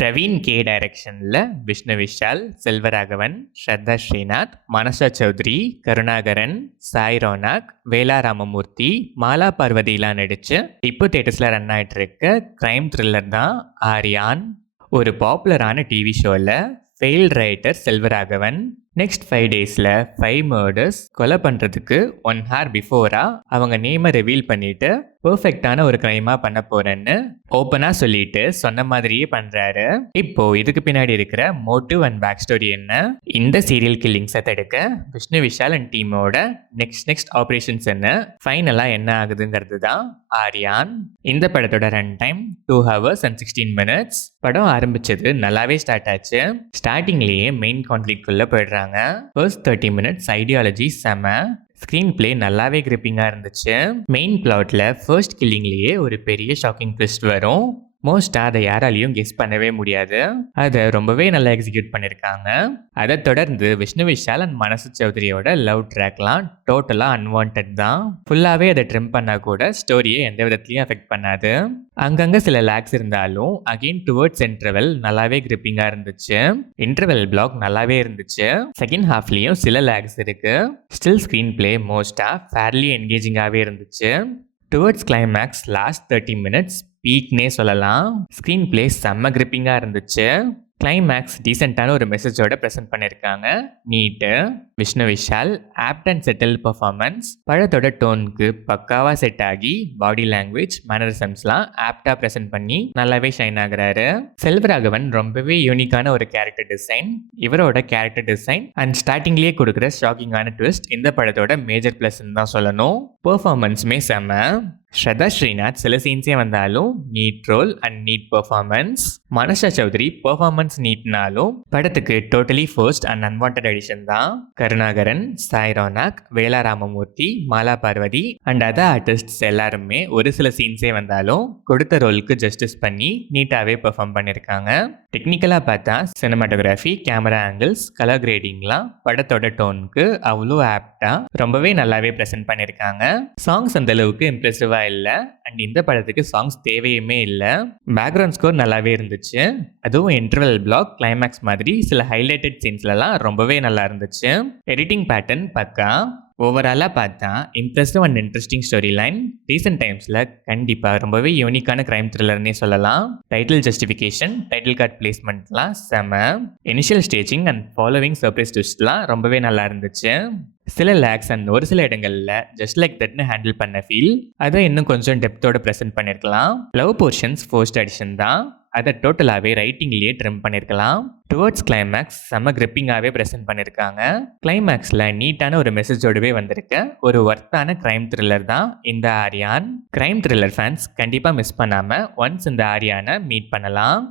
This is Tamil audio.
பிரவீன் கே டைரக்ஷனில் விஷ்ணு விஷால், செல்வராகவன், ஸ்ரத்தா ஸ்ரீநாத், மனசா சௌத்ரி, கருணாகரன், சாய் ரோனாக், வேலா ராமமூர்த்தி, மாலா பார்வதிலாம் நடித்து இப்போ தேட்டர்ஸில் ரன் ஆகிட்டு இருக்க கிரைம் த்ரில்லர் தான் ஆரியான். ஒரு பாப்புலரான டிவி ஷோவில் ஃபெயில்ட் ரைட்டர் செல்வராகவன் நெக்ஸ்ட் 5 டேஸில் 5 மர்டர்ஸ் கொலை பண்ணுறதுக்கு 1 hour பிஃபோராக அவங்க நேமை ரிவீல் பண்ணிவிட்டு பர்ஃபெக்டான ஒரு க்ரைமாக பண்ண போகிறேன்னு ஓப்பனாக சொல்லிட்டு சொன்ன மாதிரியே பண்ணுறாரு. இப்போது இதுக்கு பின்னாடி இருக்கிற மோட்டிவ் அண்ட் பேக் ஸ்டோரி என்ன, இந்த சீரியல் கில்லிங்ஸை தடுக்க விஷ்ணு விஷால் அண்ட் டீமோட நெக்ஸ்ட் ஆப்ரேஷன்ஸ் என்ன, ஃபைனலாக என்ன ஆகுதுங்கிறது தான் ஆரியான். இந்த படத்தோட run time 2 hours and 16 minutes. படம் ஆரம்பிச்சது நல்லாவே ஸ்டார்ட் ஆச்சு. ஸ்டார்டிங்லேயே மெயின் கான்ஃப்ளிக்ட்குள்ளே போயிடுறாங்க. ஃபர்ஸ்ட் 30 minutes ஐடியாலஜி செம, ஸ்க்ரீன் பிளே நல்லாவே கிரிப்பிங்காக இருந்துச்சு. மெயின் பிளாட்ல ஃபர்ஸ்ட் கில்லிங்லேயே ஒரு பெரிய ஷாக்கிங் ட்விஸ்ட் வரும். மோஸ்ட்டாக அதை யாராலையும் கெஸ் பண்ணவே முடியாது. அதை ரொம்பவே நல்லா எக்ஸிக்யூட் பண்ணியிருக்காங்க. அதை தொடர்ந்து விஷ்ணு விஷால் அண்ட் மனசு சௌத்ரியோட லவ் ட்ராக்லாம் டோட்டலாக அன்வான்ட் தான். ஃபுல்லாகவே அதை ட்ரிம் பண்ணால் கூட ஸ்டோரியை எந்த விதத்துலையும் அஃபெக்ட் பண்ணாது. அங்கங்கே சில லேக்ஸ் இருந்தாலும் அகெயின் டுவர்ட்ஸ் இன்டர்வெல் நல்லாவே கிரிப்பிங்காக இருந்துச்சு. இன்டர்வெல் பிளாக் நல்லாவே இருந்துச்சு. செகண்ட் ஹாஃப்லேயும் சில லேக்ஸ் இருக்கு. ஸ்டில் ஸ்க்ரீன் பிளே மோஸ்ட்டாக ஃபேர்லி என்கேஜிங்காகவே இருந்துச்சு. டுவர்ட்ஸ் கிளைமேக்ஸ் லாஸ்ட் 30 minutes பீக்னே சொல்லலாம். ஸ்க்ரீன் பிளே செம்ம கிரிப்பிங்காக இருந்துச்சு. கிளைமேக்ஸ் டீசெண்டான ஒரு மெசேஜோட ப்ரெசென்ட் பண்ணியிருக்காங்க. Neat Vishnu Vishal apt and subtle performance படத்தோட டோனுக்கு பக்காவாக செட் ஆகி பாடி லாங்குவேஜ் மேனரிசம்ஸ்லாம் ஆப்டாக ப்ரெசென்ட் பண்ணி நல்லாவே ஷைன் ஆகுறாரு. செல்வராகவன் ரொம்பவே யூனிக்கான ஒரு கேரக்டர் டிசைன். இவரோட கேரக்டர் டிசைன் அண்ட் ஸ்டார்டிங்லேயே கொடுக்குற ஷாக்கிங்கான ட்விஸ்ட் இந்த படத்தோட மேஜர் ப்ளஸ்ன்னு தான் சொல்லணும். பெர்ஃபார்மன்ஸுமே செம்ம. ஸ்ரத்தா ஸ்ரீநாத் சில சீன்ஸே வந்தாலும் neat role and neat performance. Manasa Chowdary performance நீட்னாலும் படத்துக்கு totally forced and unwanted addition தான். Karunakaran, Sai Ronak, Vela Ramamoorthy, Mala Parvathi and other artists எல்லாருமே ஒரு சில சீன்ஸே வந்தாலும் கொடுத்த ரோலுக்கு ஜஸ்டிஸ் பண்ணி நீட்டாகவே பெர்ஃபார்ம் பண்ணியிருக்காங்க. டெக்னிக்கலாக பார்த்தா சினிமாட்டோகிராஃபி, கேமரா ஆங்கிள்ஸ், கலர் கிரேடிங்லாம் படத்தோட டோனுக்கு அவ்வளோ ஆப்டாக ரொம்பவே நல்லாவே ப்ரெசென்ட் பண்ணியிருக்காங்க. சாங்ஸ் அந்த அளவுக்கு இம்ப்ரெசிவாக இல்லை அண்ட் இந்த படத்துக்கு சாங்ஸ் தேவையுமே இல்லை. பேக்ரவுண்ட் ஸ்கோர் நல்லாவே இருந்துச்சு. அதுவும் இன்டர்வல் பிளாக், கிளைமேக்ஸ் மாதிரி சில ஹைலைட்டட் சீன்ஸ்லலாம் ரொம்பவே நல்லா இருந்துச்சு. எடிட்டிங் பேட்டர்ன் பக்கா. ஓவராலாக பார்த்தா impressive and interesting story line. Recent டைம்ஸில் கண்டிப்பாக ரொம்பவே யூனிக்கான கிரைம் த்ரில்லர்னே சொல்லலாம். டைட்டில் ஜஸ்டிஃபிகேஷன், டைட்டில் கார்டு பிளேஸ்மெண்ட்லாம் செம. Initial staging and following surprise ட்விஸ்ட்லாம் ரொம்பவே நல்லா இருந்துச்சு. சில லேக்ஸ் அண்ட் ஒரு சில இடங்களில் ஜஸ்ட் லைக் தட்னு ஹேண்டில் பண்ண ஃபீல். அதை இன்னும் கொஞ்சம் டெப்த்தோட ப்ரெசென்ட் பண்ணியிருக்கலாம். லவ் போர்ஷன்ஸ் ஃபர்ஸ்ட் எடிஷன் தான். அதை டோட்டலாகவே ரைட்டிங்லேயே ட்ரிம் பண்ணியிருக்கலாம். டுவர்ட்ஸ் கிளைமேக்ஸ் செம்ம கிரிப்பிங்காகவே ப்ரெசென்ட் பண்ணியிருக்காங்க. கிளைமேக்ஸில் நீட்டான ஒரு மெசேஜோடவே வந்திருக்க ஒரு ஒர்த்தான கிரைம் த்ரில்லர் தான் இந்த ஆரியான். கிரைம் த்ரில்லர் ஃபேன்ஸ் கண்டிப்பாக மிஸ் பண்ணாமல் ஒன்ஸ் இந்த ஆரியானை மீட் பண்ணலாம்.